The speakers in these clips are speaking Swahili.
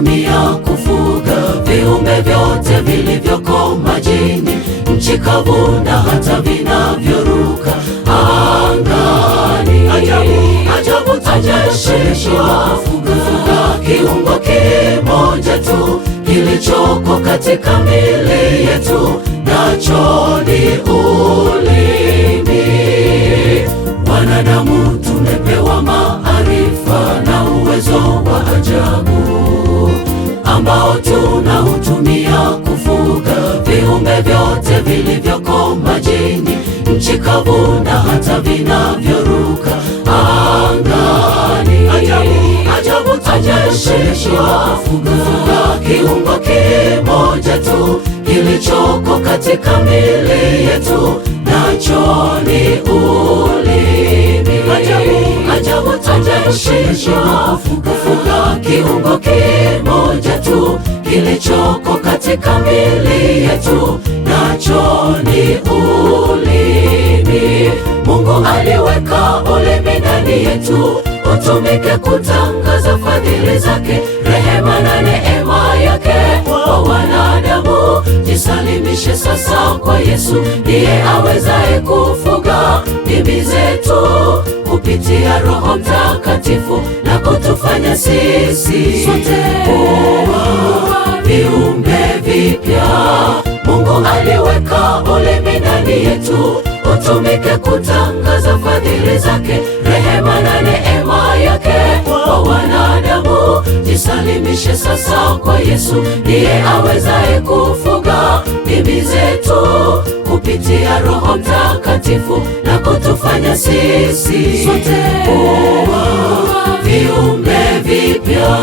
hutumia kufuga viumbe vyote vilivyoko majini, nchi kavu na hata vinavyoruka angani. Ajabu tumeshindwa kufuga kiungo kimoja tu kilichoko katika miili yetu, nacho ni ulimi. Wanadamu tumepewa maarifa na uwezo wa ajabu ambao tunautumia kufuga viumbe vyote vilivyoko majini, nchi kavu na hata vinavyoruka angani. Ajabu tumeshindwa kufuga kiungo kimoja tu kilichoko katika miili yetu, nacho ni ulimi. Ajabu tumeshindwa kufuga kiungo kimoja tu kilichoko katika miili yetu, nacho ni ulimi. Mungu aliweka ulimi ndani yetu utumike kutangaza fadhili zake, rehema na neema yake kwa wanadamu. Jisalimishe sasa kwa Yesu, ndiye awezaye kufuga ndimi zetu kupitia Roho Mtakatifu na kutufanya sisi sote kuwa viumbe vipya. Mungu aliweka ulimi ndani yetu utumike kutangaza fadhili zake, rehema na neema yake kwa wanadamu. Jisalimishe sasa kwa Yesu, ndiye awezaye kufuga ndimi zetu kupitia Roho Mtakatifu na kutufanya sisi sote kuwa viumbe vipya.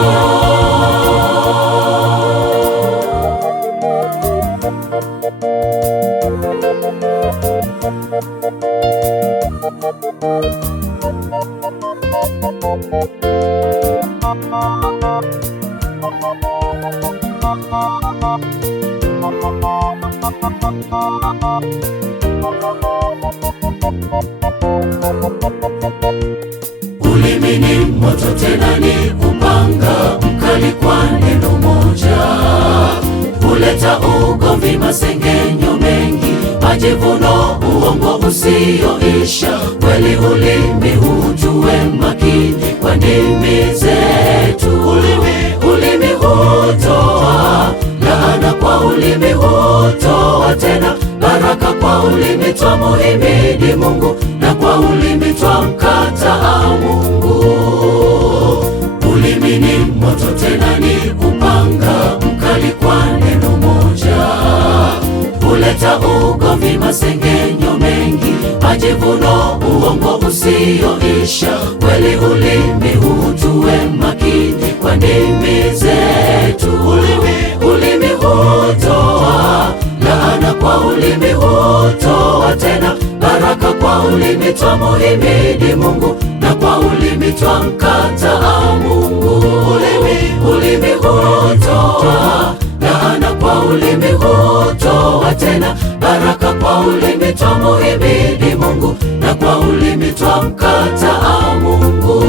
Ulimi ni moto tena ni upanga mkali kwa neno moja, huleta ugomvi, masengenyo mengi, majivuno, uongo usioisha. Kweli ulimi hujue makini kwa ndimi zetu. Ulimi hutoa laana, kwa ulimi hutoa tena baraka. Kwa ulimi twamuhimidi Mungu, na kwa ulimi twamkataa Mungu. Ulimi ni moto tena ni upanga mkali kwa neno moja, huleta ugomvi, masengenyo mengi, majivuno, uongo usioisha. Kweli ulimi hujue makini kwa ndimi zetu. Ulimi hutoa laana, kwa ulimi hutoa tena baraka. Kwa ulimi twamuhimidi Mungu, na kwa ulimi twamkataa Mungu. Ulimi hutoa laana, kwa ulimi hutoa tena baraka. Kwa ulimi twamuhimidi Mungu, na kwa ulimi twamkataa Mungu.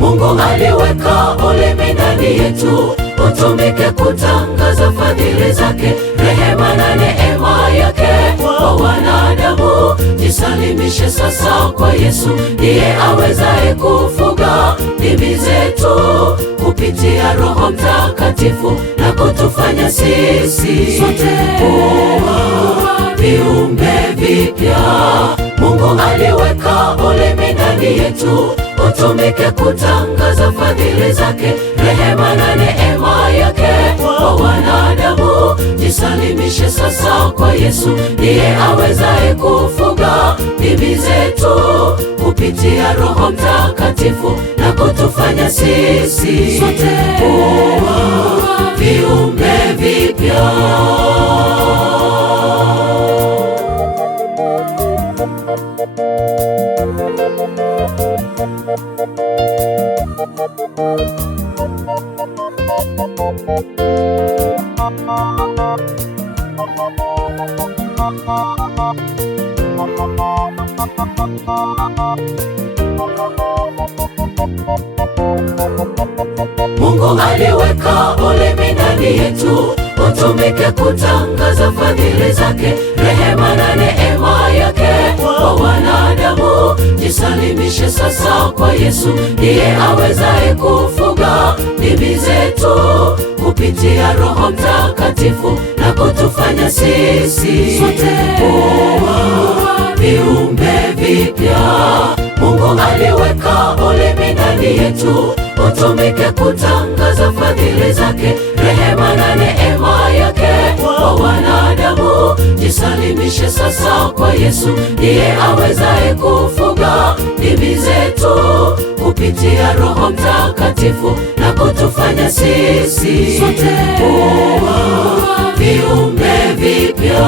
Mungu aliweka ulimi ndani yetu utumike kutangaza fadhili zake, rehema na neema yake kwa wanadamu. Jisalimishe sasa kwa Yesu, ndiye awezaye kufuga ndimi zetu kupitia Roho Mtakatifu na kutufanya sisi sote kuwa viumbe vipya. Mungu aliweka ulimi ndani yetu utumike kutangaza fadhili zake, rehema na neema yake kwa wanadamu. Jisalimishe sasa kwa Yesu, ndiye awezaye kufuga ndimi zetu kupitia Roho Mtakatifu na kutufanya sisi sote kuwa viumbe vipya. Mungu aliweka ulimi ndani yetu, utumike kutangaza fadhili zake, rehema na neema yake kwa wanadamu. Jisalimishe sasa kwa Yesu, ndiye awezaye kufuga ndimi zetu kupitia Roho Mtakatifu na kutufanya sisi sote kuwa viumbe vipya. Mungu aliweka ulimi ndani yetu, utumike kutangaza fadhili zake, rehema na neema yake kwa wanadamu. Jisalimishe sasa kwa Yesu, ndiye awezaye kufuga ndimi zetu kupitia Roho Mtakatifu na kutufanya sisi sote kuwa viumbe vipya.